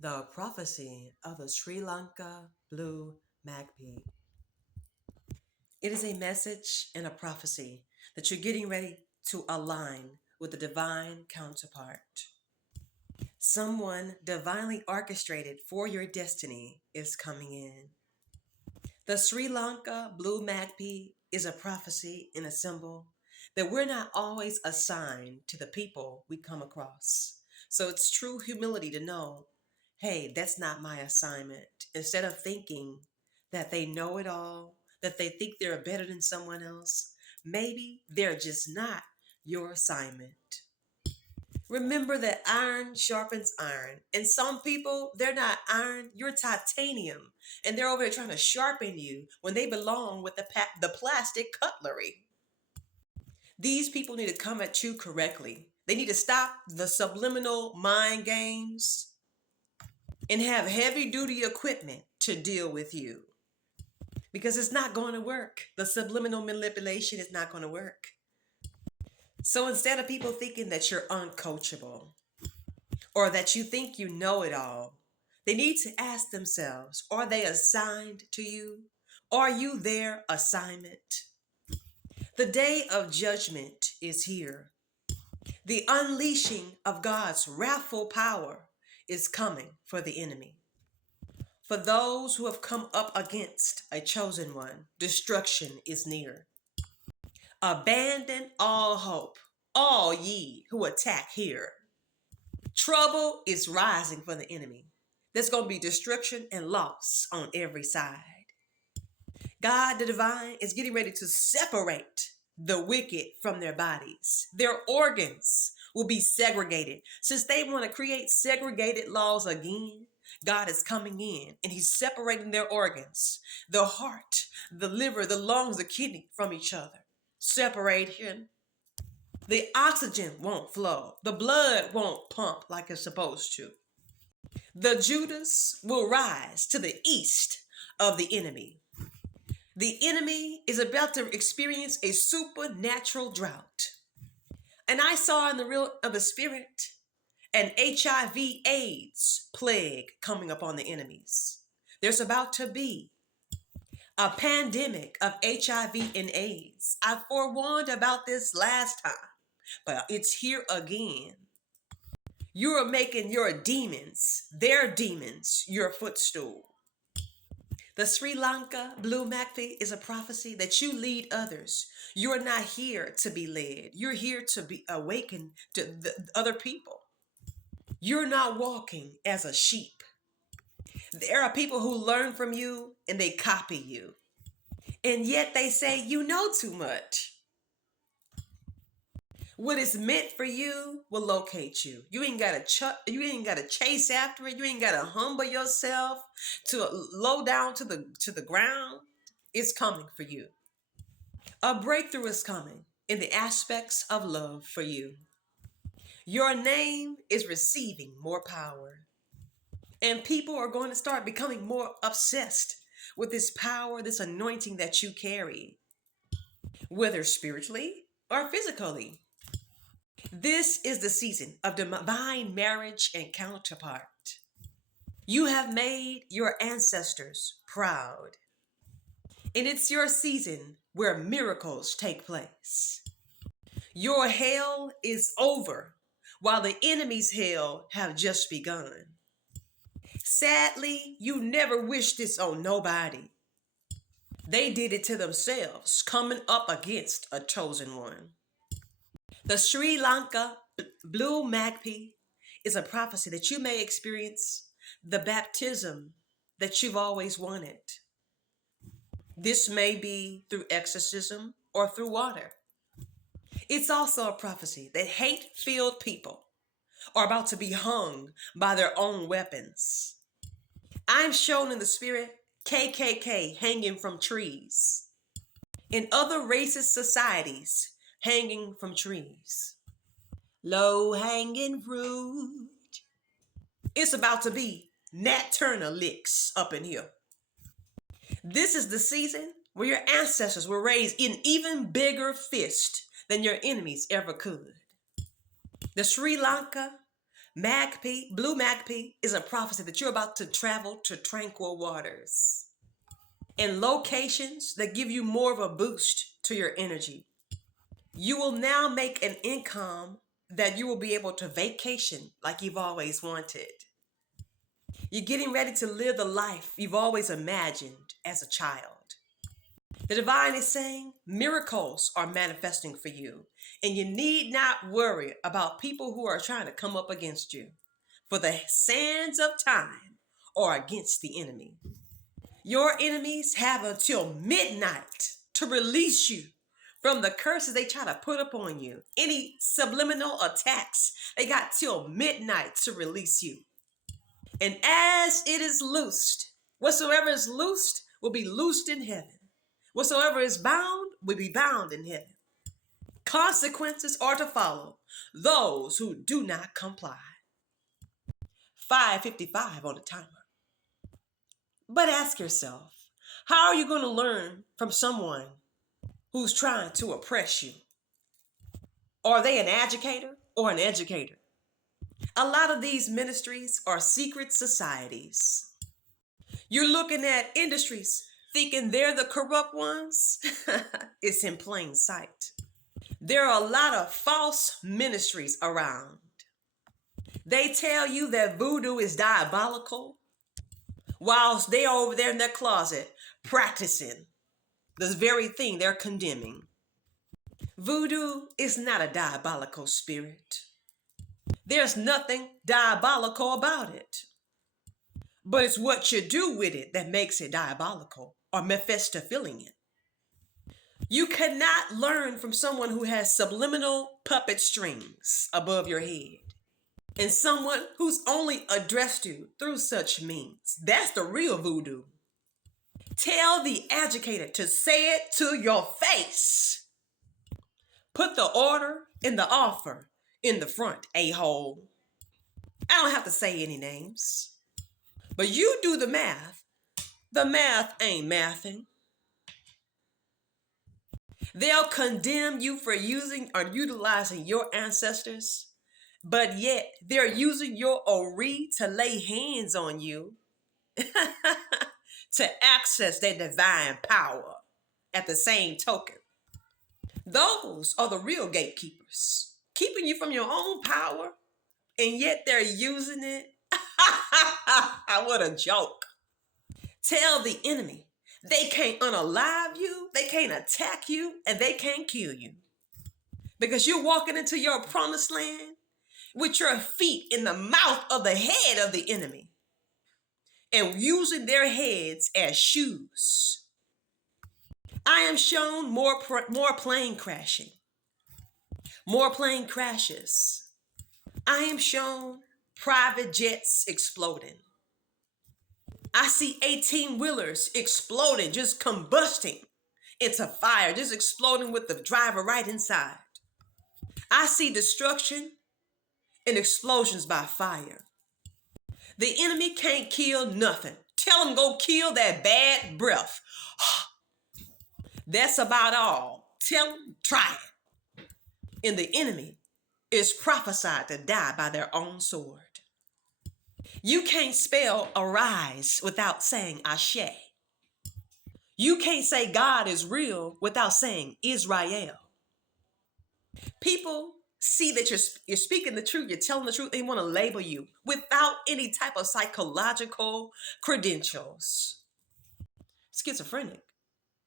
The prophecy of the Sri Lanka blue magpie. It is a message and a prophecy that you're getting ready to align with the divine counterpart. Someone divinely orchestrated for your destiny is coming in. The Sri Lanka blue magpie is a prophecy and a symbol that we're not always assigned to the people we come across. So it's true humility to know, hey, that's not my assignment. Instead of thinking that they know it all, that they think they're better than someone else, maybe they're just not your assignment. Remember that iron sharpens iron. And some people, they're not iron, you're titanium. And they're over there trying to sharpen you when they belong with the plastic cutlery. These people need to come at you correctly. They need to stop the subliminal mind games and have heavy duty equipment to deal with you. Because it's not going to work. The subliminal manipulation is not going to work. So instead of people thinking that you're uncoachable or that you think you know it all, they need to ask themselves, are they assigned to you? Are you their assignment? The day of judgment is here. The unleashing of God's wrathful power is coming for the enemy. For those who have come up against a chosen one, destruction is near. Abandon all hope, all ye who attack here. Trouble is rising for the enemy. There's going to be destruction and loss on every side. God, the divine, is getting ready to separate the wicked from their bodies. Their organs will be segregated. Since they want to create segregated laws again, God is coming in and he's separating their organs, the heart, the liver, the lungs, the kidney from each other. Separation. The oxygen won't flow. The blood won't pump like it's supposed to. The Judas will rise to the east of the enemy. The enemy is about to experience a supernatural drought. And I saw in the realm of the spirit an HIV/AIDS plague coming upon the enemies. There's about to be a pandemic of HIV and AIDS. I forewarned about this last time, but it's here again. You are making your demons, their demons, your footstool. The Sri Lanka blue magpie is a prophecy that you lead others. You're not here to be led. You're here to be awakened to the other people. You're not walking as a sheep. There are people who learn from you and they copy you. And yet they say you know too much. What is meant for you will locate you. You ain't gotta chase after it. You ain't gotta humble yourself to low down to the ground. It's coming for you. A breakthrough is coming in the aspects of love for you. Your name is receiving more power. And people are going to start becoming more obsessed with this power, this anointing that you carry, whether spiritually or physically. This is the season of divine marriage and counterpart. You have made your ancestors proud. And it's your season where miracles take place. Your hell is over while the enemy's hell have just begun. Sadly, you never wish this on nobody. They did it to themselves, coming up against a chosen one. The Sri Lanka blue magpie is a prophecy that you may experience the baptism that you've always wanted. This may be through exorcism or through water. It's also a prophecy that hate-filled people are about to be hung by their own weapons. I'm shown in the spirit KKK hanging from trees. In other racist societies, hanging from trees. Low hanging fruit. It's about to be Nat Turner licks up in here. This is the season where your ancestors were raised in even bigger fist than your enemies ever could. The Sri Lanka Magpie, blue magpie, is a prophecy that you're about to travel to tranquil waters in locations that give you more of a boost to your energy. You will now make an income that you will be able to vacation like you've always wanted. You're getting ready to live the life you've always imagined as a child. The divine is saying miracles are manifesting for you, and you need not worry about people who are trying to come up against you, for the sands of time are against the enemy. Your enemies have until midnight to release you from the curses they try to put upon you. Any subliminal attacks, they got till midnight to release you. And as it is loosed, whatsoever is loosed will be loosed in heaven. Whatsoever is bound will be bound in heaven. Consequences are to follow those who do not comply. 5:55 on the timer. But ask yourself, how are you going to learn from someone who's trying to oppress you? Are they an adjucator or an educator? A lot of these ministries are secret societies. You're looking at industries thinking they're the corrupt ones. It's in plain sight. There are a lot of false ministries around. They tell you that voodoo is diabolical, whilst they are over there in their closet practicing this very thing they're condemning. Voodoo is not a diabolical spirit. There's nothing diabolical about it. But it's what you do with it that makes it diabolical or Mephistopheling it. You cannot learn from someone who has subliminal puppet strings above your head and someone who's only addressed you through such means. That's the real voodoo. Tell the educator to say it to your face. Put the order and the offer in the front, a-hole. I don't have to say any names. But you do the math. The math ain't mathing. They'll condemn you for using or utilizing your ancestors, but yet they're using your Ori to lay hands on you to access their divine power at the same token. Those are the real gatekeepers, keeping you from your own power, and yet they're using it. What a joke. Tell the enemy they can't unalive you, they can't attack you, and they can't kill you. Because you're walking into your promised land with your feet in the mouth of the head of the enemy and using their heads as shoes. I am shown more plane crashing, more plane crashes. I am shown private jets exploding. I see 18-wheelers exploding, just combusting into fire, just exploding with the driver right inside. I see destruction and explosions by fire. The enemy can't kill nothing. Tell him go kill that bad breath. That's about all. Tell him, try it. And the enemy is prophesied to die by their own sword. You can't spell arise without saying Ashe. You can't say God is real without saying Israel. People see that you're speaking the truth, you're telling the truth, they want to label you without any type of psychological credentials. Schizophrenic.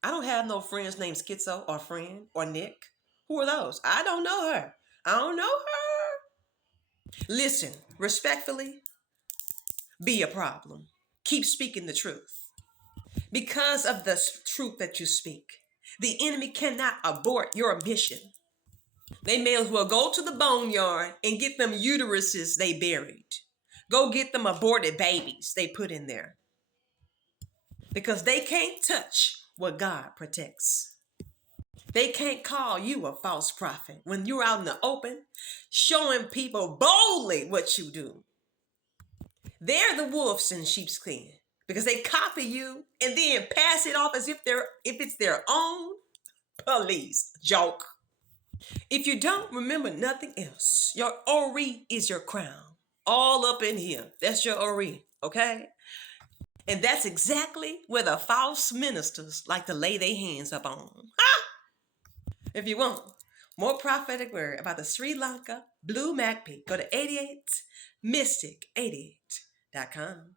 I don't have no friends named Schizo or Friend or Nick. Who are those? I don't know her. I don't know her. Listen, respectfully, be a problem. Keep speaking the truth. Because of the truth that you speak, the enemy cannot abort your mission. They may as well go to the boneyard and get them uteruses they buried. Go get them aborted babies they put in there. Because they can't touch what God protects. They can't call you a false prophet when you're out in the open showing people boldly what you do. They're the wolves in sheep's skin because they copy you and then pass it off as if it's their own. Police joke. If you don't remember nothing else, your Ori is your crown. all up in here. That's your Ori, okay? And that's exactly where the false ministers like to lay their hands up on. If you want more prophetic word about the Sri Lanka blue Magpie, go to 88mystic88.com.